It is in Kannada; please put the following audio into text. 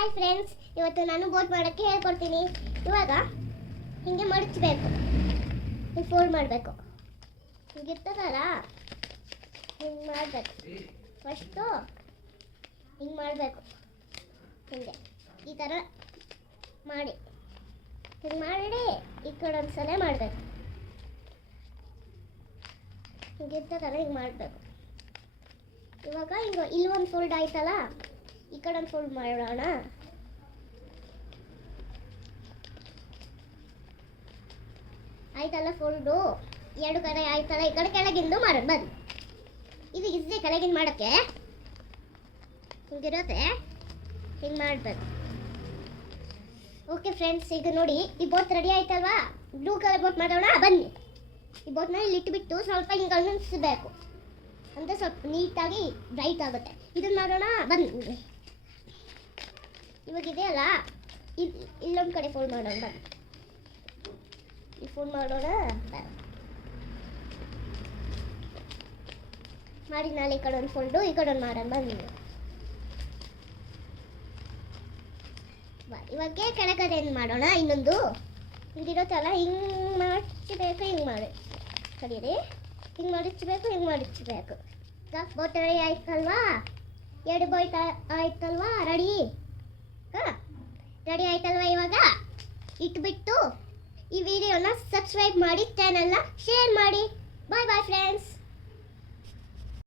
ಹಾಯ್ ಫ್ರೆಂಡ್ಸ್, ಇವತ್ತು ನಾನು ಬೋಟ್ ಮಾಡೋಕ್ಕೆ ಹೇಳ್ಕೊಡ್ತೀನಿ. ಇವಾಗ ಹಿಂಗೆ ಮಡಚಬೇಕು, ಹಿಂಗೆ ಫೋಲ್ಡ್ ಮಾಡಬೇಕು. ಹಿಂಗಿರ್ತದಲ್ಲ, ಹಿಂಗೆ ಮಾಡಬೇಕು. ಫಸ್ಟು ಹಿಂಗೆ ಮಾಡಬೇಕು, ಹಿಂಗೆ ಈ ಥರ ಮಾಡಿ ಹಿಂಗೆ ಮಾಡಿ ಈ ಕಡೆ ಒಂದು ಸಲ ಮಾಡಬೇಕು. ಹಿಂಗಿರ್ತದಲ್ಲ, ಹಿಂಗೆ ಮಾಡಬೇಕು. ಇವಾಗ ಹಿಂಗೆ ಇಲ್ಲಿ ಒಂದು ಫೋಲ್ಡ್ ಆಯ್ತಲ್ಲ, ಈ ಕಡೆ ಒಂದು ಫೋಲ್ಡ್ ಮಾಡೋಣ. ಆಯ್ತಲ್ಲ ಫೋಲ್ಡು, ಎರಡು ಕಡೆ ಆಯ್ತಲ್ಲ, ಈ ಕಡೆ ಕೆಳಗಿಂದು ಮಾಡೋಣ ಬನ್ನಿ. ಇದು ಈಸಿ ಕೆಳಗಿಂದ ಮಾಡೋಕ್ಕೆ. ಹಿಂಗಿರುತ್ತೆ, ಹಿಂಗೆ ಮಾಡಬೇಕು. ಓಕೆ ಫ್ರೆಂಡ್ಸ್, ಈಗ ನೋಡಿ ಈ ಬೋಟ್ ರೆಡಿ ಆಯ್ತಲ್ವಾ? ಬ್ಲೂ ಕಲರ್ ಬೋಟ್ ಮಾಡೋಣ ಬನ್ನಿ. ಈ ಬೋಟ್ನ ಇಲ್ಲಿ ಇಟ್ಬಿಟ್ಟು ಸ್ವಲ್ಪ ಹಿಂಗೆ ಅಣಿಸ್ಬೇಕು, ಅಂದರೆ ಸ್ವಲ್ಪ ನೀಟಾಗಿ ಬ್ರೈಟ್ ಆಗುತ್ತೆ. ಇದನ್ನ ಮಾಡೋಣ ಬನ್ನಿ. ಇವಾಗ ಇದೆಯಲ್ಲ, ಇಲ್ಲೊಂದು ಕಡೆ ಫೋಲ್ಡ್ ಮಾಡೋಣ ಬನ್ನಿ. ಈ ಫೋಲ್ಡ್ ಮಾಡೋಣ ಮಾಡಿ. ನಾಳೆ ಈ ಕಡೆ ಒಂದು ಫೋಲ್ಡು, ಈ ಕಡೆ ಒಂದು ಮಾಡೋಣ ಬನ್ನಿ. ಇವಾಗ ಕೆಳಗಡೆ ಏನು ಮಾಡೋಣ, ಇನ್ನೊಂದು ಹಿಂಗಿರುತ್ತಲ್ಲ, ಹಿಂಗೆ ಮಡಚಬೇಕು. ಹಿಂಗೆ ಮಾಡಿ ಕಡೀರಿ, ಹಿಂಗೆ ಮಡಚಬೇಕು, ಹಿಂಗೆ ಮಡಚಬೇಕು. ಈಗ ಬೋಟ್ ರೆಡಿ ಆಯ್ತಲ್ವಾ? ಎರಡು ಬೋಟ್ ಆಯ್ತಲ್ವಾ? ರೆಡಿ ರೆಡಿ ಆಯ್ತಲ್ವಾ? ಇವಾಗ ಇಟ್ಬಿಟ್ಟು ಈ ವಿಡಿಯೋನ ಸಬ್ಸ್ಕ್ರೈಬ್ ಮಾಡಿ, ಚಾನಲ್ನ ಶೇರ್ ಮಾಡಿ. ಬಾಯ್ ಬಾಯ್ ಫ್ರೆಂಡ್ಸ್.